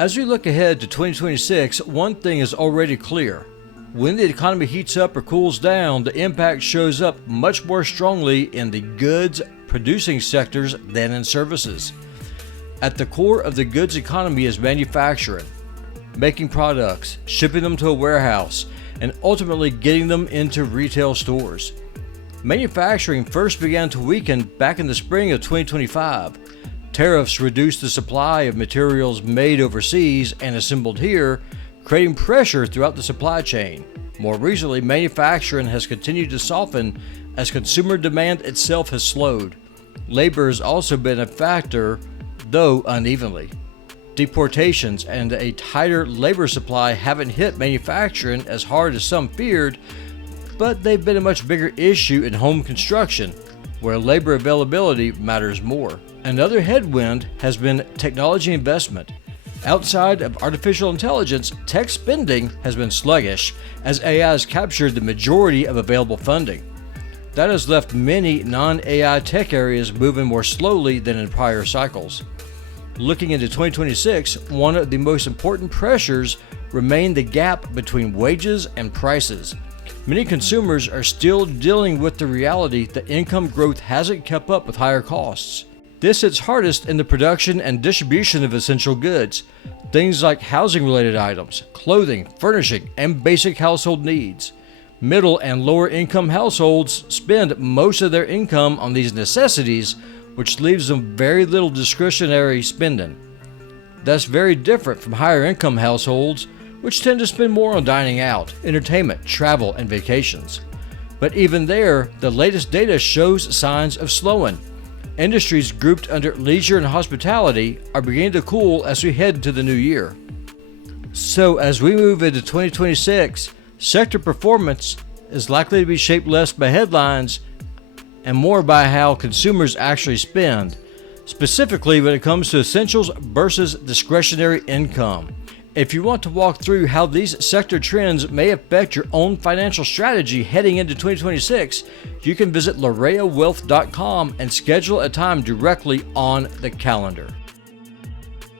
As we look ahead to 2026, one thing is already clear. When the economy heats up or cools down, the impact shows up much more strongly in the goods producing sectors than in services. At the core of the goods economy is manufacturing, making products, shipping them to a warehouse, and ultimately getting them into retail stores. Manufacturing first began to weaken back in the spring of 2025. Tariffs reduced the supply of materials made overseas and assembled here, creating pressure throughout the supply chain. More recently, manufacturing has continued to soften as consumer demand itself has slowed. Labor has also been a factor, though unevenly. Deportations and a tighter labor supply haven't hit manufacturing as hard as some feared, but they've been a much bigger issue in home construction, where labor availability matters more. Another headwind has been technology investment. Outside of artificial intelligence, tech spending has been sluggish as AI has captured the majority of available funding. That has left many non-AI tech areas moving more slowly than in prior cycles. Looking into 2026, one of the most important pressures remain the gap between wages and prices. Many consumers are still dealing with the reality that income growth hasn't kept up with higher costs. This hits hardest in the production and distribution of essential goods, things like housing-related items, clothing, furnishing, and basic household needs. Middle and lower income households spend most of their income on these necessities, which leaves them very little discretionary spending. That's very different from higher income households, which tend to spend more on dining out, entertainment, travel, and vacations. But even there, the latest data shows signs of slowing. Industries grouped under leisure and hospitality are beginning to cool as we head into the new year. So as we move into 2026, sector performance is likely to be shaped less by headlines and more by how consumers actually spend, specifically when it comes to essentials versus discretionary income. If you want to walk through how these sector trends may affect your own financial strategy heading into 2026, you can visit larreawealth.com and schedule a time directly on the calendar.